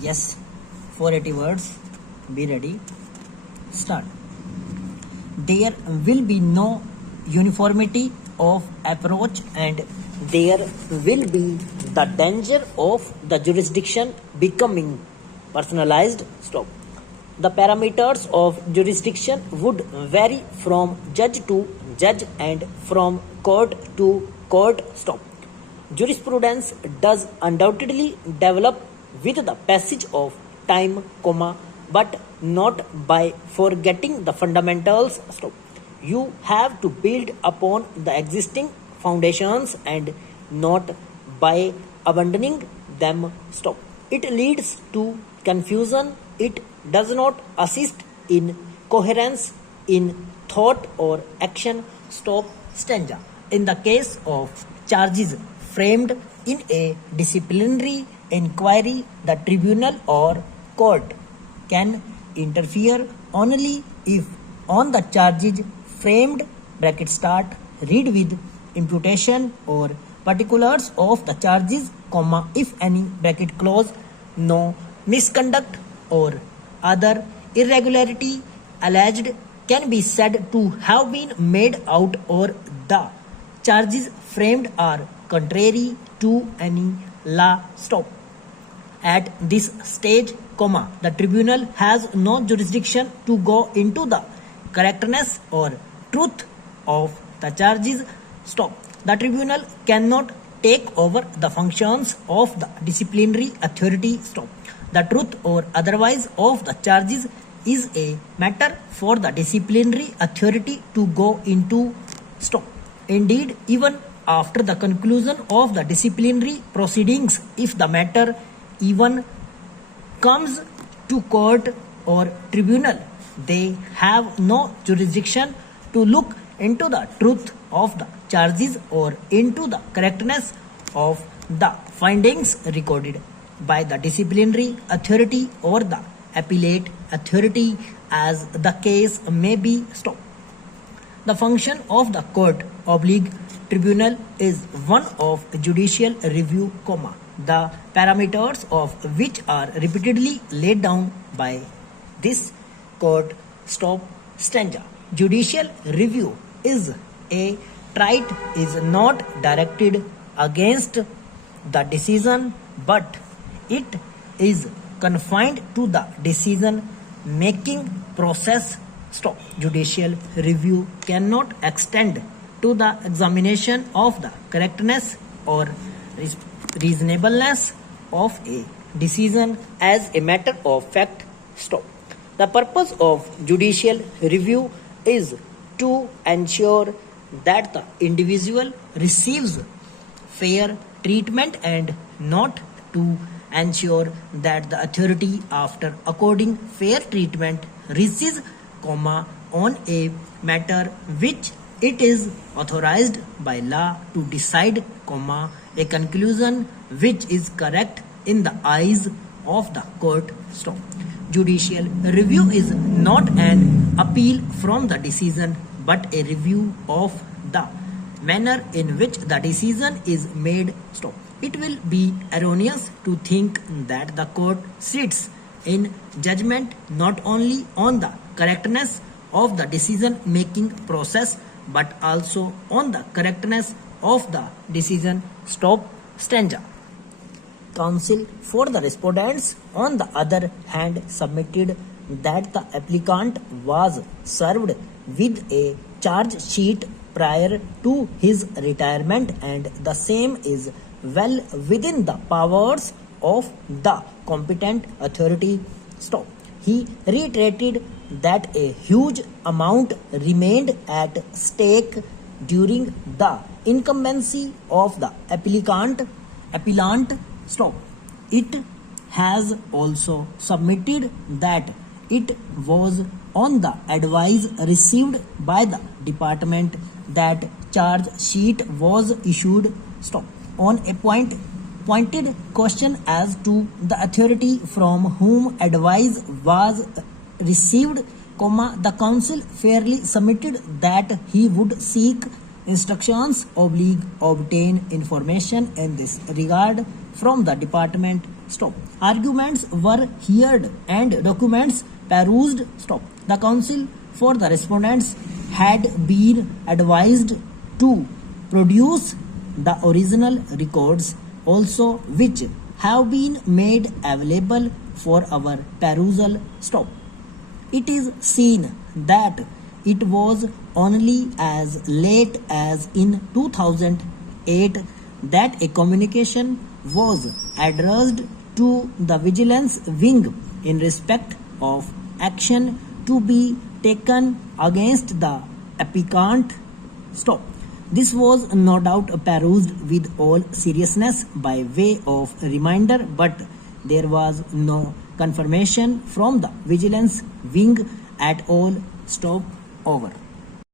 Yes, 480 words. Be ready. Start. There will be no uniformity of approach, and there will be the danger of the jurisdiction becoming personalized. Stop. The parameters of jurisdiction would vary from judge to judge and from court to court. Stop. Jurisprudence does undoubtedly develop with the passage of time, but not by forgetting the fundamentals. Stop. You have to build upon the existing foundations and not by abandoning them. Stop. It leads to confusion. It does not assist in coherence in thought or action. Stop. Stanza. In the case of charges framed in a disciplinary inquiry, the tribunal or court can interfere only if on the charges framed bracket start read with imputation or particulars of the charges, if any bracket close, no misconduct or other irregularity alleged can be said to have been made out, or the charges framed are contrary to any law. Stop. At this stage, the tribunal has no jurisdiction to go into the correctness or truth of the charges. Stop. The tribunal cannot take over the functions of the disciplinary authority. Stop. The truth or otherwise of the charges is a matter for the disciplinary authority to go into. Stop. Indeed, even after the conclusion of the disciplinary proceedings, if the matter even comes to court or tribunal, they have no jurisdiction to look into the truth of the charges or into the correctness of the findings recorded by the disciplinary authority or the appellate authority, as the case may be. Stop. The function of the court oblique tribunal is one of judicial review, the parameters of which are repeatedly laid down by this court. Stop. Stanza. Judicial review is a right is not directed against the decision, but it is confined to the decision making process. Stop. Judicial review cannot extend to the examination of the correctness or reasonableness of a decision as a matter of fact. Stop. The purpose of judicial review is to ensure that the individual receives fair treatment and not to ensure that the authority, after according fair treatment, receives, on a matter which it is authorized by law to decide, a conclusion which is correct in the eyes of the court. Stop. Judicial review is not an appeal from the decision, but a review of the manner in which the decision is made. Stop. It will be erroneous to think that the court sits in judgment not only on the correctness of the decision making process but also on the correctness of the decision. Stop. Stanza. Counsel for the respondents, on the other hand, submitted that the applicant was served with a charge sheet prior to his retirement, and the same is well within the powers of the competent authority. Stop. He reiterated that a huge amount remained at stake during the incumbency of the appellant. Stop. It has also submitted that it was on the advice received by the department that charge sheet was issued. Stop. On a pointed question as to the authority from whom advice was received, the counsel fairly submitted that he would seek instructions obtain information in this regard from the department Stop. Arguments were heard and documents perused. Stop. The counsel for the respondents had been advised to produce the original records also, which have been made available for our perusal. Stop. It is seen that it was only as late as in 2008 that a communication was addressed to the vigilance wing in respect of action to be taken against the applicant. Stop. This was no doubt perused with all seriousness by way of reminder, but there was no confirmation from the vigilance wing at all. Stop. Over.